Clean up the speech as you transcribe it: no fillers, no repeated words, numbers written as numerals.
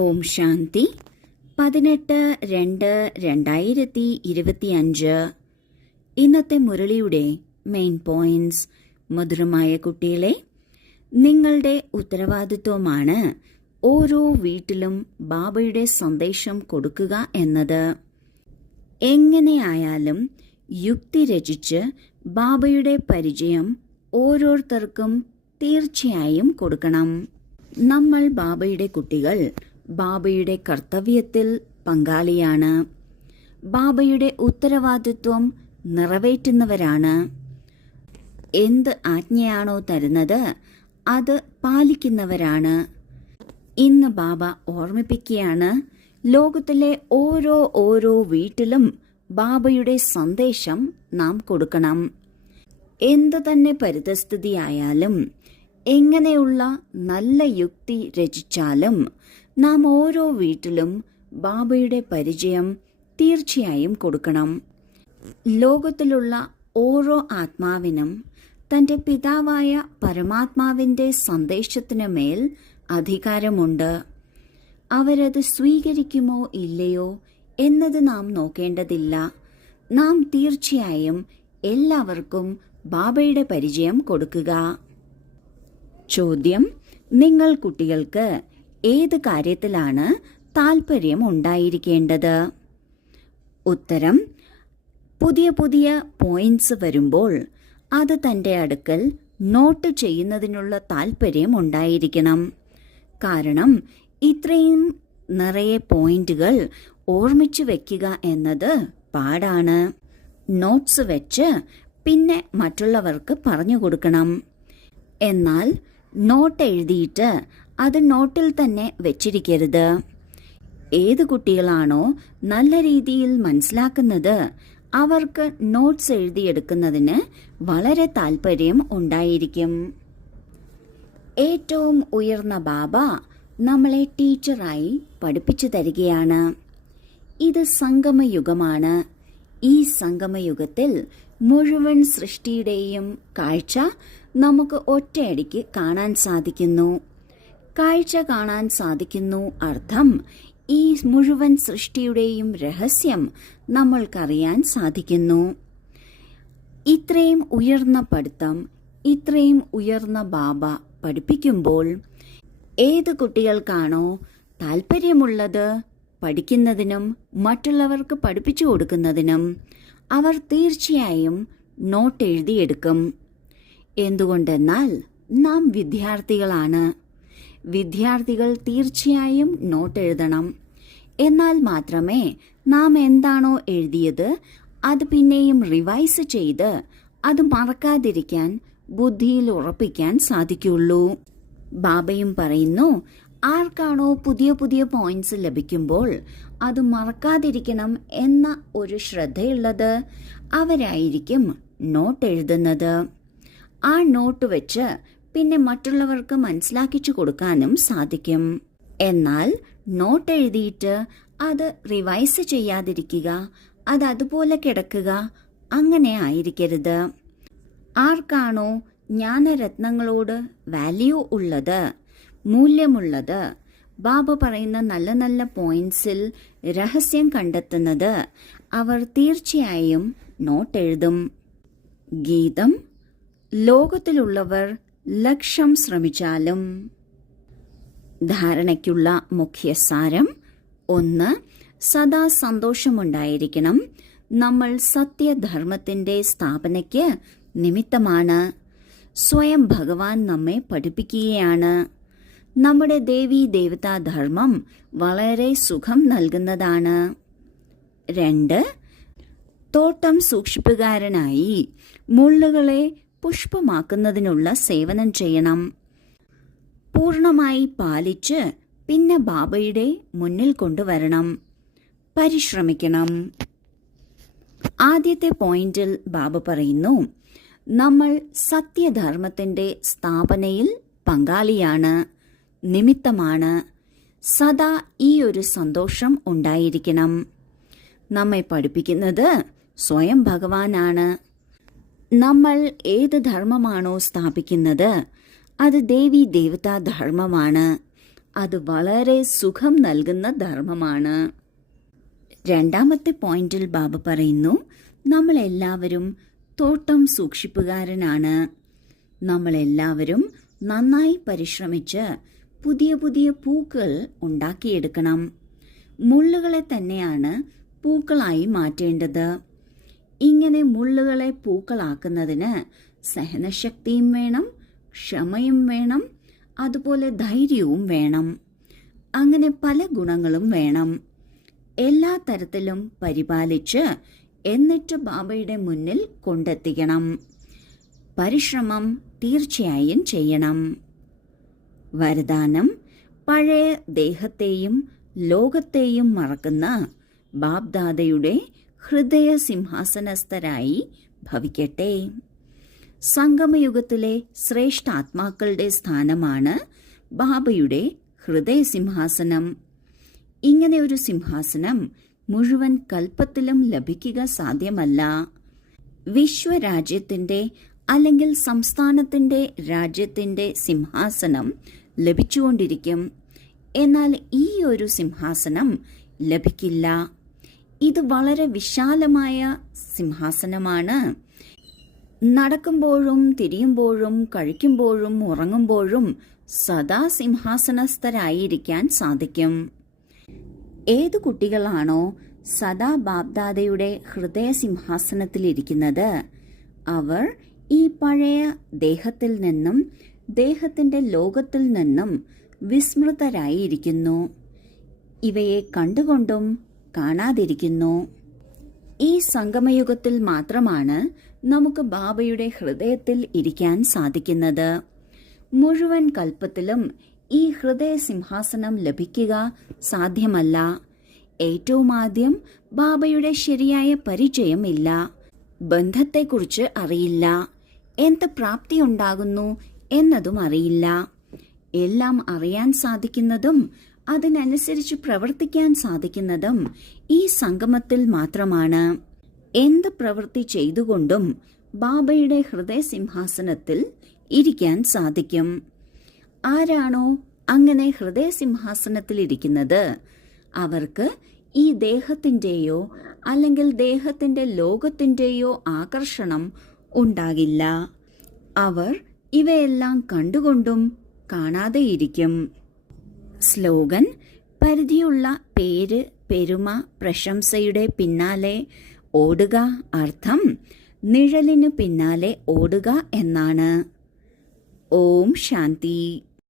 ഓം ശാന്തി 18/2/2025. ഇന്നത്തെ മുരളിയുടെ main points. മധുരമായ കുട്ടികളെ, നിങ്ങളുടെ ഉത്തരവാദിത്വമാണ് ഓരോ വീട്ടിലും ബാബയുടെ സന്ദേശം കൊടുക്കുക എന്നത്. എങ്ങനെയായാലും യുക്തി രചിച്ച് ബാബയുടെ പരിചയം ഓരോരുത്തർക്കും തീർച്ചയായും കൊടുക്കണം. നമ്മൾ ബാബയുടെ കുട്ടികൾ ബാബയുടെ കർത്തവ്യത്തിൽ പങ്കാളിയാണ്. ബാബയുടെ ഉത്തരവാദിത്വം നിറവേറ്റുന്നവരാണ്. എന്ത് ആജ്ഞയാണോ തരുന്നത് അത് പാലിക്കുന്നവരാണ്. ഇന്ന് ബാബ ഓർമ്മിപ്പിക്കുകയാണ്, ലോകത്തിലെ ഓരോ വീട്ടിലും ബാബയുടെ സന്ദേശം നാം കൊടുക്കണം. എന്തു തന്നെ പരിതസ്ഥിതിയായാലും, എങ്ങനെയുള്ള നല്ല യുക്തി രചിച്ചാലും നാം ഓരോ വീട്ടിലും ബാബയുടെ പരിചയം തീർച്ചയായും കൊടുക്കണം. ലോകത്തിലുള്ള ഓരോ ആത്മാവിനും തന്റെ പിതാവായ പരമാത്മാവിന്റെ സന്ദേശത്തിനു മേൽ അധികാരമുണ്ട്. അവരത് സ്വീകരിക്കുമോ ഇല്ലയോ എന്നത് നാം നോക്കേണ്ടതില്ല. നാം തീർച്ചയായും എല്ലാവർക്കും ബാബയുടെ പരിചയം കൊടുക്കുക. ചോദ്യം: നിങ്ങൾ കുട്ടികൾക്ക് ഏത് കാര്യത്തിലാണ് താൽപര്യം ഉണ്ടായിരിക്കേണ്ടത്? ഉത്തരം: പുതിയ പോയിന്റ്സ് വരുമ്പോൾ അത് തന്റെ അടുക്കൽ നോട്ട് ചെയ്യുന്നതിനുള്ള താൽപര്യം ഉണ്ടായിരിക്കണം. കാരണം ഇത്രയും നിറയെ പോയിന്റുകൾ ഓർമ്മിച്ചു വെക്കുക എന്നത് പാടാണ്. നോട്ട്സ് വെച്ച് പിന്നെ മറ്റുള്ളവർക്ക് പറഞ്ഞു കൊടുക്കണം. എന്നാൽ നോട്ട് എഴുതിയിട്ട് അത് നോട്ടിൽ തന്നെ വെച്ചിരിക്കരുത്. ഏത് കുട്ടികളാണോ നല്ല രീതിയിൽ മനസ്സിലാക്കുന്നത് അവർക്ക് നോട്ട്സ് എഴുതിയെടുക്കുന്നതിന് വളരെ താൽപര്യം ഉണ്ടായിരിക്കും. ഏറ്റവും ഉയർന്ന ബാബ നമ്മളെ ടീച്ചറായി പഠിപ്പിച്ചു തരികയാണ്. ഇത് സംഗമയുഗമാണ്. ഈ സംഗമയുഗത്തിൽ മുഴുവൻ സൃഷ്ടിയുടെയും കാഴ്ച നമുക്ക് ഒറ്റയടിക്ക് കാണാൻ സാധിക്കുന്നു. കാഴ്ച കാണാൻ സാധിക്കുന്നു അർത്ഥം ഈ മുഴുവൻ സൃഷ്ടിയുടെയും രഹസ്യം നമ്മൾക്കറിയാൻ സാധിക്കുന്നു. ഇത്രയും ഉയർന്ന പഠിത്തം, ഇത്രയും ഉയർന്ന ബാബ പഠിപ്പിക്കുമ്പോൾ ഏത് കുട്ടികൾക്കാണോ താൽപ്പര്യമുള്ളത് പഠിക്കുന്നതിനും മറ്റുള്ളവർക്ക് പഠിപ്പിച്ചു കൊടുക്കുന്നതിനും, അവർ തീർച്ചയായും നോട്ട് എഴുതിയെടുക്കും. എന്തുകൊണ്ടെന്നാൽ നാം വിദ്യാർത്ഥികളാണ്. വിദ്യാർത്ഥികൾ തീർച്ചയായും നോട്ട് എഴുതണം. എന്നാൽ മാത്രമേ നാം എന്താണോ എഴുതിയത് അത് പിന്നെയും റിവൈസ് ചെയ്ത് അത് മറക്കാതിരിക്കാൻ ബുദ്ധിയിൽ ഉറപ്പിക്കാൻ സാധിക്കുള്ളൂ. ബാബയും പറയുന്നു, ആർക്കാണോ പുതിയ പോയിന്റ്സ് ലഭിക്കുമ്പോൾ അത് മറക്കാതിരിക്കണം എന്ന ഒരു ശ്രദ്ധയുള്ളത് അവരായിരിക്കും നോട്ട് എഴുതുന്നത്. ആ നോട്ട് വെച്ച് പിന്നെ മറ്റുള്ളവർക്ക് മനസ്സിലാക്കിച്ചു കൊടുക്കാനും സാധിക്കും. എന്നാൽ നോട്ട് എഴുതിയിട്ട് അത് റിവൈസ് ചെയ്യാതിരിക്കുക, അത് അതുപോലെ കിടക്കുക, അങ്ങനെ ആയിരിക്കരുത്. ആർക്കാണോ ജ്ഞാനരത്നങ്ങളോട് വാല്യൂ ഉള്ളത്, മൂല്യമുള്ളത്, ബാബ പറയുന്ന നല്ല നല്ല പോയിന്റ്സിൽ രഹസ്യം കണ്ടെത്തുന്നത്, അവർ തീർച്ചയായും നോട്ട് എഴുതും. ഗീതം: ലോകത്തിലുള്ളവർ ലക്ഷ്യം ശ്രമിച്ചാലും. ധാരണയ്ക്കുള്ള മുഖ്യസാരം: 1. സദാ സന്തോഷമുണ്ടായിരിക്കണം. നമ്മൾ സത്യധർമ്മത്തിന്റെ സ്ഥാപനയ്ക്ക് നിമിത്തമാണ്. സ്വയം ഭഗവാൻ നമ്മെ പഠിപ്പിക്കുകയാണ്. നമ്മുടെ ദേവീ ദേവതാ ധർമ്മം വളരെ സുഖം നൽകുന്നതാണ്. 2. തോട്ടം സൂക്ഷിപ്പുകാരനായി മുള്ളുകളെ പുഷ്പമാക്കുന്നതിനുള്ള സേവനം ചെയ്യണം. പൂർണമായി പാലിച്ച് പിന്നെ ബാബയുടെ മുന്നിൽ കൊണ്ടുവരണം. പരിശ്രമിക്കണം. ആദ്യത്തെ പോയിന്റിൽ ബാബ പറയുന്നു, നമ്മൾ സത്യധർമ്മത്തിന്റെ സ്ഥാപനയിൽ പങ്കാളിയാണ്, നിമിത്തമാണ്. സദാ ഈ ഒരു സന്തോഷം ഉണ്ടായിരിക്കണം. നമ്മെ പഠിപ്പിക്കുന്നത് സ്വയം ഭഗവാനാണ്. നമ്മൾ ഏത് ധർമ്മമാണോ സ്ഥാപിക്കുന്നത് അത് ദേവീ ദേവതാ ധർമ്മമാണ്. അത് വളരെ സുഖം നൽകുന്ന ധർമ്മമാണ്. രണ്ടാമത്തെ പോയിന്റിൽ ബാബ പറയുന്നു, നമ്മളെല്ലാവരും തോട്ടം സൂക്ഷിപ്പുകാരനാണ്. നമ്മളെല്ലാവരും നന്നായി പരിശ്രമിച്ച് പുതിയ പുതിയ പൂക്കൾ ഉണ്ടാക്കിയെടുക്കണം. മുള്ളുകളെ തന്നെയാണ് പൂക്കളായി മാറ്റേണ്ടത്. ഇങ്ങനെ മുള്ളുകളെ പൂക്കളാക്കുന്നതിന് സഹനശക്തിയും വേണം, ക്ഷമയും വേണം, അതുപോലെ ധൈര്യവും വേണം. അങ്ങനെ പല ഗുണങ്ങളും വേണം. എല്ലാ തരത്തിലും പരിപാലിച്ച് എന്നിട്ട് ബാബയുടെ മുന്നിൽ കൊണ്ടെത്തിക്കണം. പരിശ്രമം തീർച്ചയായും ചെയ്യണം. വരദാനം: പഴയ ദേഹത്തെയും ലോകത്തെയും മറക്കുന്ന ബാബ്ദാദയുടെ ഹൃദയ സിംഹാസനസ്ഥരായി ഭവിക്കട്ടെ. സംഗമയുഗത്തിലെ ശ്രേഷ്ഠാത്മാക്കളുടെ സ്ഥാനമാണ് ബാബയുടെ ഹൃദയ സിംഹാസനം. ഇങ്ങനെ ഒരു സിംഹാസനം മുഴുവൻ കൽപ്പത്തിലും ലഭിക്കുക സാധ്യമല്ല. വിശ്വരാജ്യത്തിന്റെ അല്ലെങ്കിൽ സംസ്ഥാനത്തിന്റെ രാജ്യത്തിന്റെ സിംഹാസനം ലഭിച്ചുകൊണ്ടിരിക്കും. എന്നാൽ ഈ ഒരു സിംഹാസനം ലഭിക്കില്ല. ഇത് വളരെ വിശാലമായ സിംഹാസനമാണ്. നടക്കുമ്പോഴും തിരിയുമ്പോഴും കഴിക്കുമ്പോഴും ഉറങ്ങുമ്പോഴും സദാ സിംഹാസനസ്ഥരായിരിക്കാൻ സാധിക്കും. ഏതു കുട്ടികളാണോ സദാ ബാബ്ദാദയുടെ ഹൃദയ സിംഹാസനത്തിലിരിക്കുന്നത്, അവർ ഈ പഴയ ദേഹത്തിൽ നിന്നും ദേഹത്തിന്റെ ലോകത്തിൽ നിന്നും വിസ്മൃതരായിരിക്കുന്നു. ഇവയെ കണ്ടുകൊണ്ടും കാണാതിരിക്കുന്നു. ഈ സംഗമയുഗത്തിൽ മാത്രമാണ് നമുക്ക് ബാബയുടെ ഹൃദയത്തിൽ ഇരിക്കാൻ സാധിക്കുന്നത്. മുഴുവൻ കൽപ്പത്തിലും ഈ ഹൃദയ സിംഹാസനം ലഭിക്കുക സാധ്യമല്ല. ഏറ്റവും ആദ്യം ബാബയുടെ ശരിയായ പരിചയം ഇല്ല, ബന്ധത്തെക്കുറിച്ച് അറിയില്ല, എന്ത് പ്രാപ്തി ഉണ്ടാകുന്നു എന്നതും അറിയില്ല. എല്ലാം അറിയാൻ സാധിക്കുന്നതും അതിനനുസരിച്ച് പ്രവർത്തിക്കാൻ സാധിക്കുന്നതും ഈ സംഗമത്തിൽ മാത്രമാണ്. എന്ത് പ്രവൃത്തി ചെയ്തുകൊണ്ടും ബാബയുടെ ഹൃദയ സിംഹാസനത്തിൽ ഇരിക്കാൻ സാധിക്കും. ആരാണോ അങ്ങനെ ഹൃദയ സിംഹാസനത്തിൽ ഇരിക്കുന്നത്, അവർക്ക് ഈ ദേഹത്തിന്റെയോ അല്ലെങ്കിൽ ദേഹത്തിന്റെ ലോകത്തിന്റെയോ ആകർഷണം ഉണ്ടാകില്ല. അവർ ഇവയെല്ലാം കണ്ടുകൊണ്ടും കാണാതെയിരിക്കും. സ്ലോഗൻ: പരിധിയുള്ള പേര്, പെരുമ, പ്രശംസയുടെ പിന്നാലെ ഓടുക. അർത്ഥം: നിഴലിനു പിന്നാലെ ഓടുക എന്നാണ്. ഓം ശാന്തി.